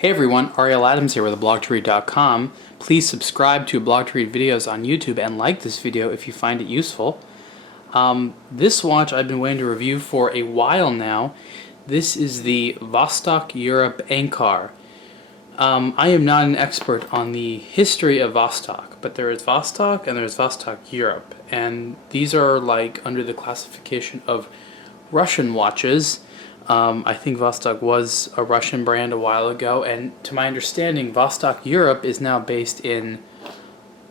Hey everyone, Ariel Adams here with blog2read.com. Please subscribe to Blog to Read videos on YouTube and like this video if you find it useful. This watch I've been waiting to review for a while now. This is the Vostok Europe Anchar. I am not an expert on the history of Vostok, but there is Vostok and there's Vostok Europe, and these are like under the classification of Russian watches. I think Vostok was a Russian brand a while ago, and to my understanding, Vostok Europe is now based in,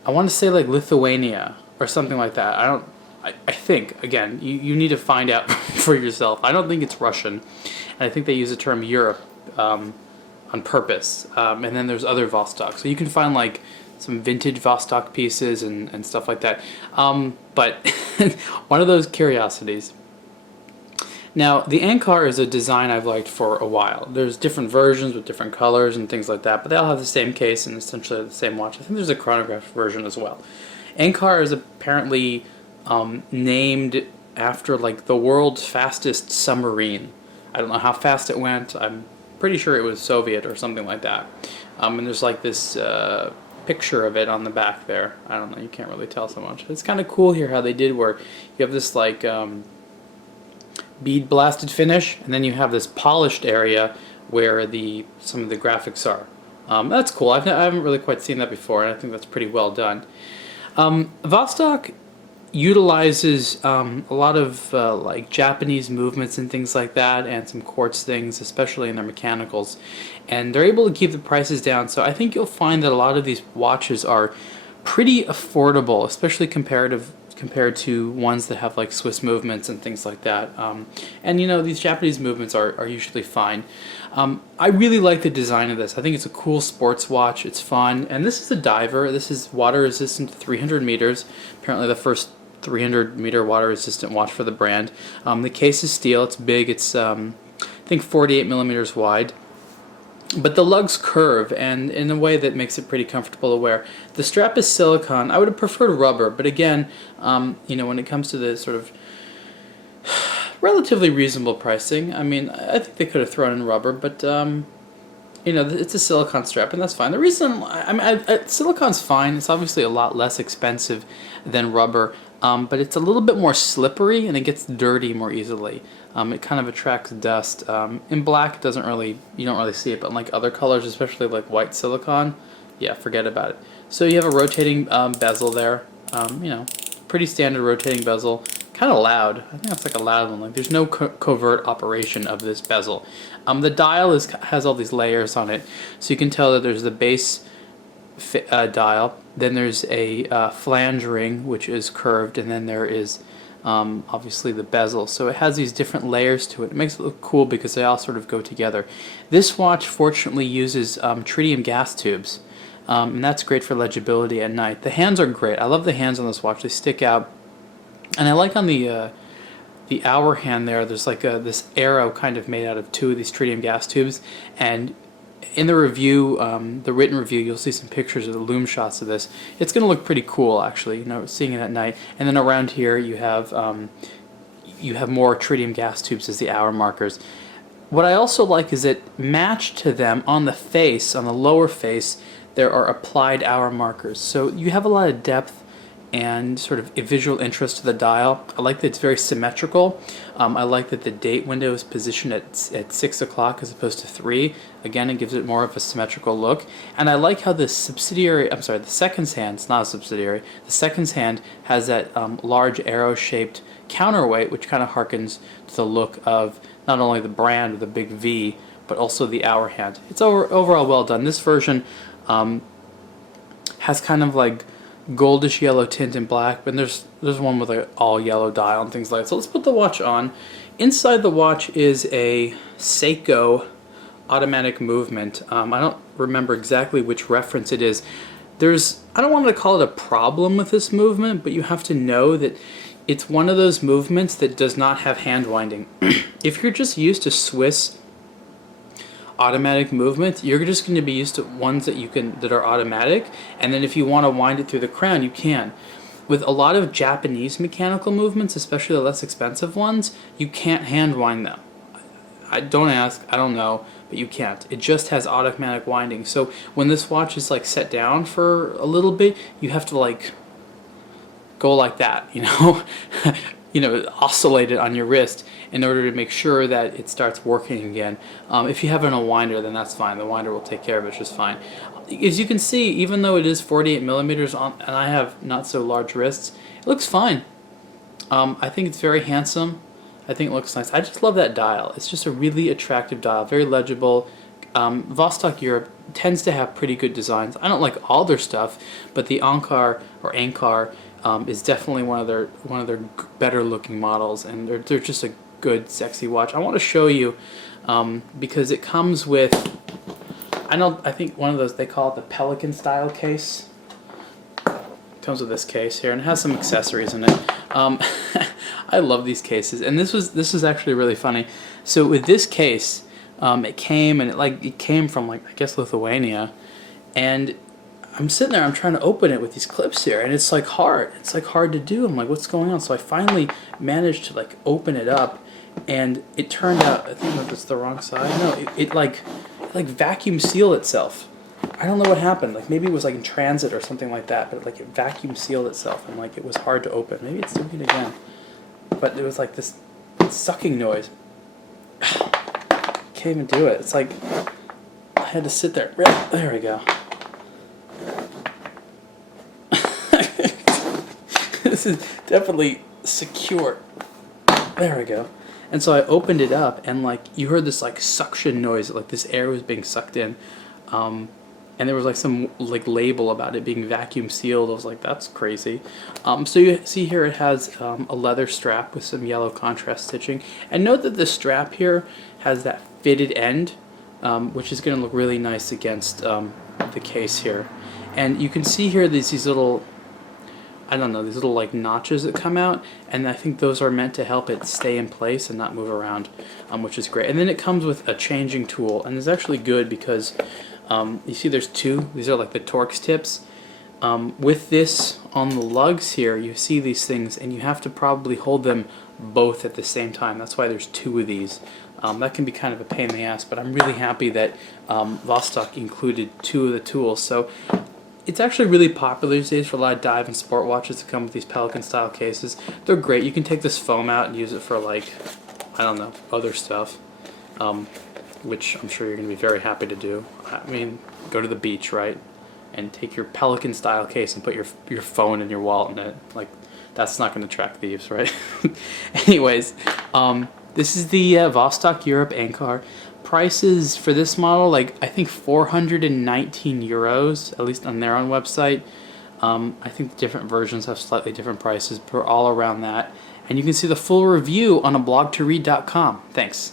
I want to say like Lithuania or something like that. I think, again, you need to find out for yourself. I don't think it's Russian, and I think they use the term Europe on purpose. And then there's other Vostok. So you can find like some vintage Vostok pieces and stuff like that. But one of those curiosities. Now, the Anchar is a design I've liked for a while. There's different versions with different colors and things like that, but they all have the same case and essentially the same watch. I think there's a chronograph version as well. Anchar is apparently named after like the world's fastest submarine. I don't know how fast it went. I'm pretty sure it was Soviet or something like that. And there's like this picture of it on the back there. I don't know, you can't really tell so much. It's kind of cool here how they did where you have this like bead blasted finish, and then you have this polished area where some of the graphics are. That's cool. I haven't really quite seen that before, and I think that's pretty well done. Vostok utilizes a lot of like Japanese movements and things like that, and some quartz things, especially in their mechanicals, and they're able to keep the prices down. So I think you'll find that a lot of these watches are pretty affordable, especially compared to ones that have like Swiss movements and things like that. And you know, these Japanese movements are usually fine. I really like the design of this. I think it's a cool sports watch. It's fun. And this is a diver. This is water resistant to 300 meters. Apparently the first 300 meter water resistant watch for the brand. The case is steel. It's big. It's I think 48 millimeters wide. But the lugs curve, and in a way that makes it pretty comfortable to wear. The strap is silicone. I would have preferred rubber, but again, you know, when it comes to the sort of relatively reasonable pricing, I mean, I think they could have thrown in rubber, but you know, it's a silicone strap, and that's fine. The reason, silicone's fine. It's obviously a lot less expensive than rubber, but it's a little bit more slippery, and it gets dirty more easily. It kind of attracts dust. In black, you don't really see it, but in like other colors, especially like white silicone, yeah, forget about it. So you have a rotating bezel there. You know, pretty standard rotating bezel. Kind of loud. I think that's like a loud one. Like there's no covert operation of this bezel. The dial has all these layers on it, so you can tell that there's the base dial. Then there's a flange ring, which is curved, and then there is obviously the bezel. So it has these different layers to it. It makes it look cool because they all sort of go together. This watch fortunately uses tritium gas tubes, and that's great for legibility at night. The hands are great. I love the hands on this watch. They stick out. And I like on the hour hand there's like this arrow kind of made out of two of these tritium gas tubes, and in the review, the written review, you'll see some pictures of the loom shots of this. It's going to look pretty cool, actually, you know, seeing it at night. And then around here you have more tritium gas tubes as the hour markers. What I also like is that matched to them on the face, on the lower face, there are applied hour markers. So you have a lot of depth and sort of a visual interest to the dial. I like that it's very symmetrical. I like that the date window is positioned at 6 o'clock as opposed to 3. Again, it gives it more of a symmetrical look. And I like how the seconds hand, it's not a subsidiary, the seconds hand has that large arrow-shaped counterweight, which kind of harkens to the look of not only the brand with the big V, but also the hour hand. It's overall well done. This version has kind of like goldish yellow tint in black, but there's one with an all yellow dial and things like that. So let's put the watch on. Inside the watch is a Seiko automatic movement. I don't remember exactly which reference it is. I don't want to call it a problem with this movement, but you have to know that it's one of those movements that does not have hand winding. If you're just used to Swiss automatic movement, you're just going to be used to ones that are automatic, and then if you want to wind it through the crown, you can. With a lot of Japanese mechanical movements, especially the less expensive ones, you can't hand wind them. I don't ask, I don't know, but you can't. It just has automatic winding. So when this watch is like set down for a little bit, you have to like go like that, you know, oscillate it on your wrist in order to make sure that it starts working again. If you have it on a winder, then that's fine. The winder will take care of it just fine. As you can see, even though it is 48 millimeters on, and I have not so large wrists, it looks fine. I think it's very handsome. I think it looks nice. I just love that dial. It's just a really attractive dial, very legible. Vostok Europe tends to have pretty good designs. I don't like all their stuff, but the Anchar or Anchar is definitely one of their better looking models, and they're just a good, sexy watch. I want to show you because it comes with, I think one of those, they call it the Pelican style case. It comes with this case here, and it has some accessories in it. I love these cases, and this was actually really funny. So with this case, it came from, like, I guess, Lithuania, and I'm sitting there, I'm trying to open it with these clips here, and it's like hard. It's like hard to do. I'm like, what's going on? So I finally managed to like open it up, and it turned out, I think that it's the wrong side. No, it like vacuum sealed itself. I don't know what happened. Like maybe it was like in transit or something like that, but like it vacuum sealed itself, and like it was hard to open. Maybe it's doing it again. But it was like this sucking noise. Can't even do it. It's like I had to sit there. There we go. This is definitely secure. There we go. And so I opened it up, and like you heard this like suction noise, like this air was being sucked in, and there was like some like label about it being vacuum sealed. I was like, that's crazy. So you see here it has a leather strap with some yellow contrast stitching, and note that the strap here has that fitted end, which is going to look really nice against the case here. And you can see here these little, I don't know, these little like notches that come out, and I think those are meant to help it stay in place and not move around, which is great. And then it comes with a changing tool, and it's actually good because you see there's two. These are like the Torx tips. With this on the lugs here, you see these things, and you have to probably hold them both at the same time. That's why there's two of these. That can be kind of a pain in the ass, but I'm really happy that Vostok included two of the tools. So it's actually really popular these days for a lot of dive and sport watches to come with these Pelican style cases. They're great. You can take this foam out and use it for, like, I don't know, other stuff, which I'm sure you're going to be very happy to do. I mean, go to the beach, right, and take your Pelican style case and put your phone and your wallet in it. Like, that's not going to attract thieves, right? Anyways, this is the Vostok Europe Anchar. Prices for this model, like I think 419 euros, at least on their own website. I think the different versions have slightly different prices, but we're all around that. And you can see the full review on a blogtoread.com. Thanks.